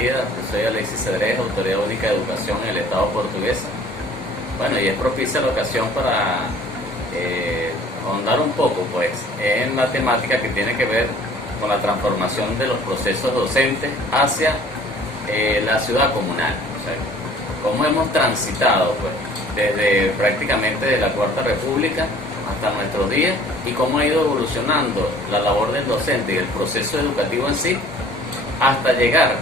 días. Soy Alexis Cedrés, Autoridad Única de Educación en el Estado portuguesa. Bueno, y es propicia la ocasión para ahondar un poco pues, en la temática que tiene que ver con la transformación de los procesos docentes hacia la ciudad comunal. O sea, cómo hemos transitado pues, desde prácticamente de la Cuarta República hasta nuestros días y cómo ha ido evolucionando la labor del docente y el proceso educativo en sí hasta llegar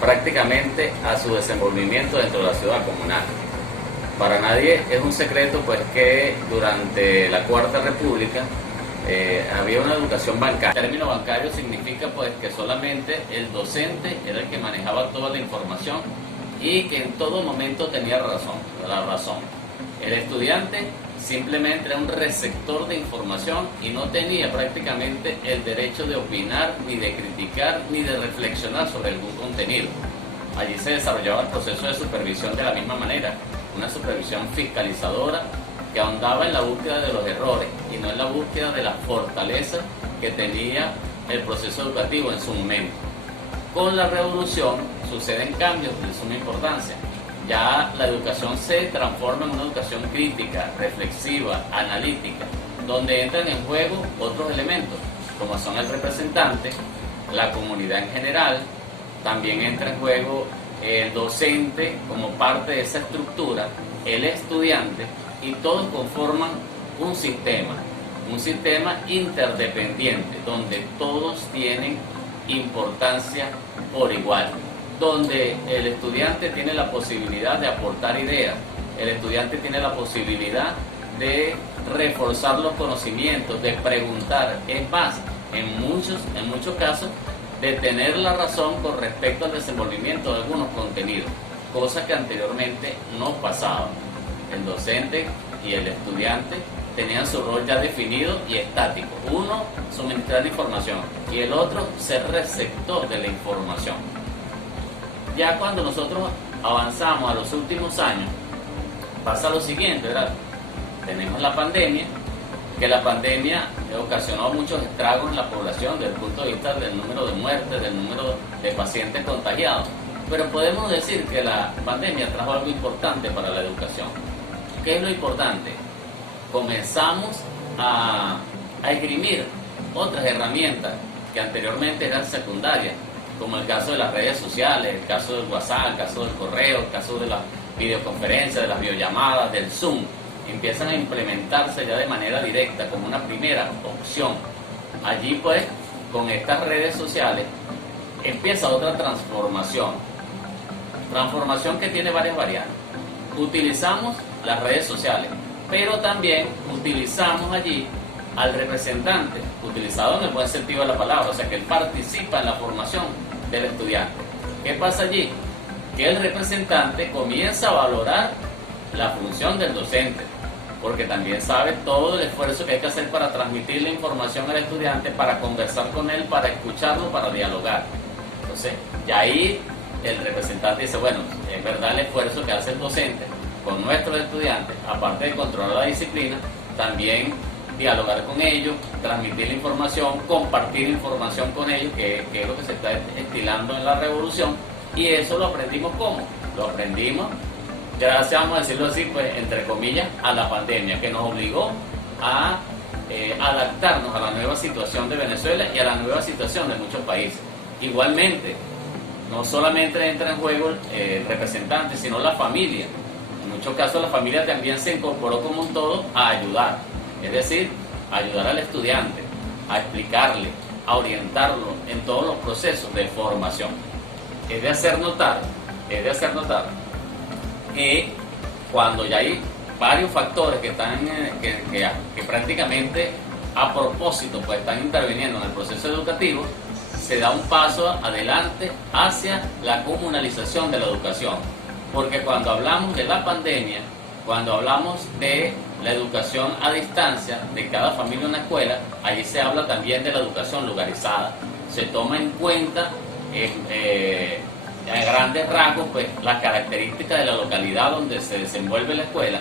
prácticamente a su desenvolvimiento dentro de la ciudad comunal. Para nadie es un secreto pues que durante la Cuarta República había una educación bancaria. El término bancario significa pues que solamente el docente era el que manejaba toda la información y que en todo momento tenía la razón. El estudiante simplemente era un receptor de información y no tenía prácticamente el derecho de opinar, ni de criticar, ni de reflexionar sobre algún contenido. Allí se desarrollaba el proceso de supervisión de la misma manera, una supervisión fiscalizadora que ahondaba en la búsqueda de los errores y no en la búsqueda de la fortaleza que tenía el proceso educativo en su momento. Con la revolución suceden cambios de suma importancia. Ya la educación se transforma en una educación crítica, reflexiva, analítica, donde entran en juego otros elementos, como son el representante, la comunidad en general, también entra en juego el docente como parte de esa estructura, el estudiante, y todos conforman un sistema interdependiente, donde todos tienen importancia por igual, donde el estudiante tiene la posibilidad de aportar ideas, el estudiante tiene la posibilidad de reforzar los conocimientos, de preguntar, es más, en muchos casos, de tener la razón con respecto al desenvolvimiento de algunos contenidos, cosa que anteriormente no pasaba. El docente y el estudiante tenían su rol ya definido y estático. Uno, suministrar información, y el otro, ser receptor de la información. Ya cuando nosotros avanzamos a los últimos años, pasa lo siguiente, ¿verdad? Tenemos la pandemia, que la pandemia ocasionó muchos estragos en la población desde el punto de vista del número de muertes, del número de pacientes contagiados. Pero podemos decir que la pandemia trajo algo importante para la educación. ¿Qué es lo importante? Comenzamos a esgrimir otras herramientas que anteriormente eran secundarias, como el caso de las redes sociales, el caso del WhatsApp, el caso del correo, el caso de las videoconferencias, de las videollamadas, del Zoom. Empiezan a implementarse ya de manera directa como una primera opción. Allí pues, con estas redes sociales, empieza otra transformación que tiene varias variantes. Utilizamos las redes sociales, pero también utilizamos allí al representante, utilizado en el buen sentido de la palabra, o sea que él participa en la formación del estudiante. ¿Qué pasa allí? Que el representante comienza a valorar la función del docente, porque también sabe todo el esfuerzo que hay que hacer para transmitir la información al estudiante, para conversar con él, para escucharlo, para dialogar. Entonces, ya ahí el representante dice, bueno, es verdad el esfuerzo que hace el docente con nuestros estudiantes, aparte de controlar la disciplina, también dialogar con ellos, transmitir la información, compartir información con ellos, que es lo que se está estilando en la revolución. Y eso lo aprendimos ¿cómo? Lo aprendimos gracias, vamos a decirlo así, pues entre comillas, a la pandemia, que nos obligó a adaptarnos a la nueva situación de Venezuela y a la nueva situación de muchos países. Igualmente, no solamente entra en juego el representante, sino la familia. En muchos casos la familia también se incorporó como un todo a ayudar, es decir, a ayudar al estudiante, a explicarle, a orientarlo en todos los procesos de formación. Es de hacer notar que cuando ya hay varios factores que están que prácticamente a propósito pues están interviniendo en el proceso educativo, se da un paso adelante hacia la comunalización de la educación. Porque cuando hablamos de la pandemia, cuando hablamos de la educación a distancia de cada familia en una escuela, allí se habla también de la educación lugarizada. Se toma en cuenta a grandes rasgos pues, las características de la localidad donde se desenvuelve la escuela,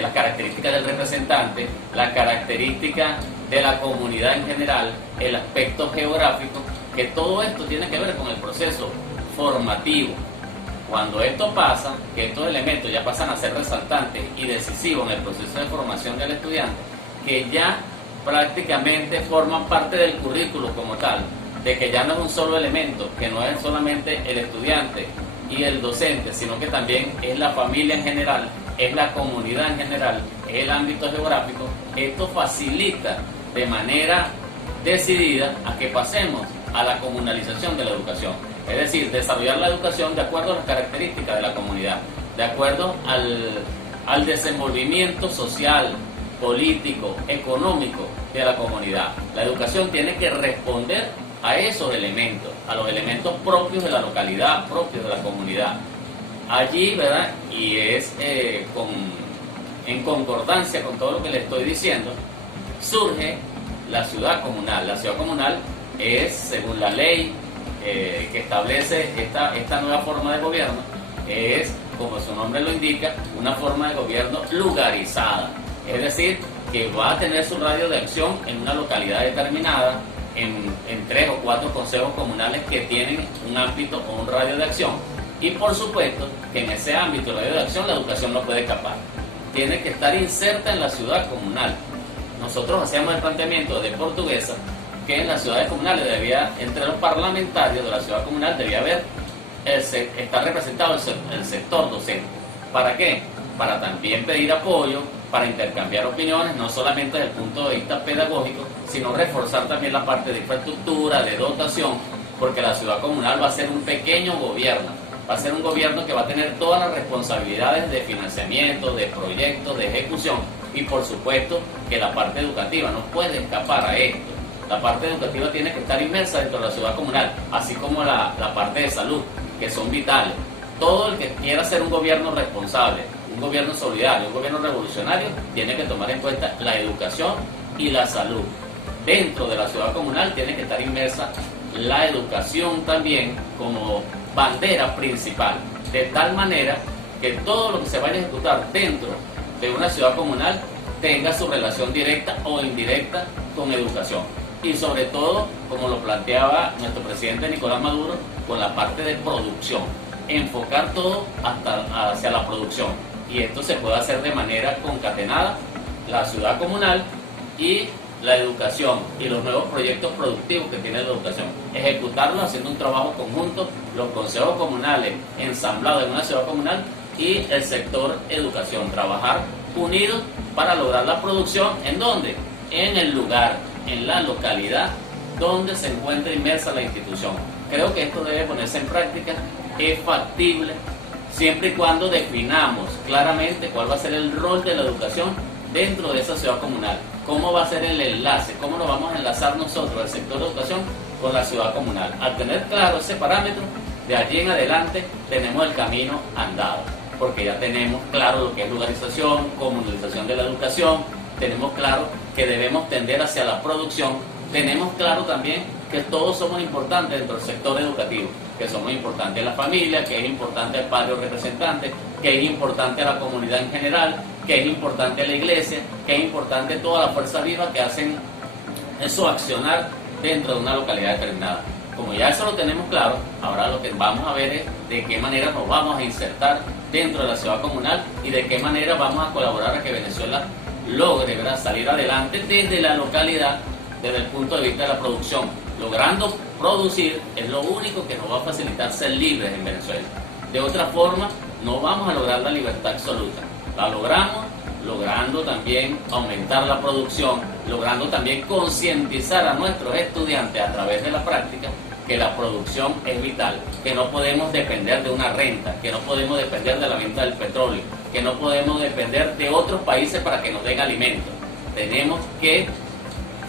las características del representante, las características de la comunidad en general, el aspecto geográfico, que todo esto tiene que ver con el proceso formativo. Cuando esto pasa, que estos elementos ya pasan a ser resaltantes y decisivos en el proceso de formación del estudiante, que ya prácticamente forman parte del currículo como tal, de que ya no es un solo elemento, que no es solamente el estudiante y el docente, sino que también es la familia en general, es la comunidad en general, es el ámbito geográfico. Esto facilita de manera decidida a que pasemos a la comunalización de la educación, es decir, desarrollar la educación de acuerdo a las características de la comunidad, de acuerdo al desenvolvimiento social, político, económico de la comunidad. La educación tiene que responder a esos elementos, a los elementos propios de la localidad, propios de la comunidad. Allí, ¿verdad? Y es en concordancia con todo lo que le estoy diciendo, surge la ciudad comunal. La ciudad comunal es, según la ley que establece esta nueva forma de gobierno, es, como su nombre lo indica, una forma de gobierno lugarizada. Es decir, que va a tener su radio de acción en una localidad determinada, en 3 o 4 consejos comunales que tienen un ámbito o un radio de acción, y por supuesto que en ese ámbito, radio de acción, la educación no puede escapar. Tiene que estar inserta en la ciudad comunal. Nosotros hacíamos el planteamiento de Portuguesa que en las ciudades comunales debía, entre los parlamentarios de la ciudad comunal, debía haber estar representado el sector docente. ¿Para qué? Para también pedir apoyo, para intercambiar opiniones, no solamente desde el punto de vista pedagógico, sino reforzar también la parte de infraestructura, de dotación, porque la ciudad comunal va a ser un pequeño gobierno, va a ser un gobierno que va a tener todas las responsabilidades de financiamiento, de proyectos, de ejecución, y por supuesto que la parte educativa no puede escapar a esto. La parte educativa tiene que estar inmersa dentro de la ciudad comunal, así como la parte de salud, que son vitales. Todo el que quiera ser un gobierno responsable, un gobierno solidario, un gobierno revolucionario, tiene que tomar en cuenta la educación y la salud. Dentro de la ciudad comunal tiene que estar inmersa la educación también como bandera principal, de tal manera que todo lo que se vaya a ejecutar dentro de una ciudad comunal tenga su relación directa o indirecta con educación. Y sobre todo, como lo planteaba nuestro presidente Nicolás Maduro, con la parte de producción, enfocar todo hacia la producción. Y esto se puede hacer de manera concatenada, la ciudad comunal y la educación y los nuevos proyectos productivos que tiene la educación. Ejecutarlos haciendo un trabajo conjunto, los consejos comunales ensamblados en una ciudad comunal y el sector educación. Trabajar unidos para lograr la producción. ¿En dónde? En el lugar, en la localidad donde se encuentra inmersa la institución. Creo que esto debe ponerse en práctica, es factible, siempre y cuando definamos claramente cuál va a ser el rol de la educación dentro de esa ciudad comunal, cómo va a ser el enlace, cómo nos vamos a enlazar nosotros, el sector de educación, con la ciudad comunal. Al tener claro ese parámetro, de allí en adelante tenemos el camino andado, porque ya tenemos claro lo que es lugarización, comunalización de la educación, tenemos claro que debemos tender hacia la producción, tenemos claro también que todos somos importantes dentro del sector educativo, que somos importantes a la familia, que es importante al padre o representante, que es importante a la comunidad en general, que es importante a la iglesia, que es importante toda la fuerza viva que hacen eso accionar dentro de una localidad determinada. Como ya eso lo tenemos claro, ahora lo que vamos a ver es de qué manera nos vamos a insertar dentro de la ciudad comunal y de qué manera vamos a colaborar a que Venezuela logre, ¿verdad?, salir adelante desde la localidad, desde el punto de vista de la producción. Logrando producir es lo único que nos va a facilitar ser libres en Venezuela. De otra forma, no vamos a lograr la libertad absoluta. La logramos logrando también aumentar la producción, logrando también concientizar a nuestros estudiantes a través de la práctica que la producción es vital, que no podemos depender de una renta, que no podemos depender de la venta del petróleo, que no podemos depender de otros países para que nos den alimentos. Tenemos que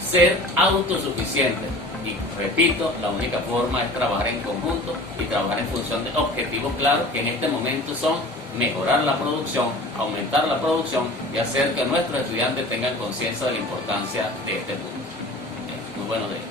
ser autosuficientes. Y repito, la única forma es trabajar en conjunto y trabajar en función de objetivos claros que en este momento son mejorar la producción, aumentar la producción y hacer que nuestros estudiantes tengan conciencia de la importancia de este punto. Muy buenos días.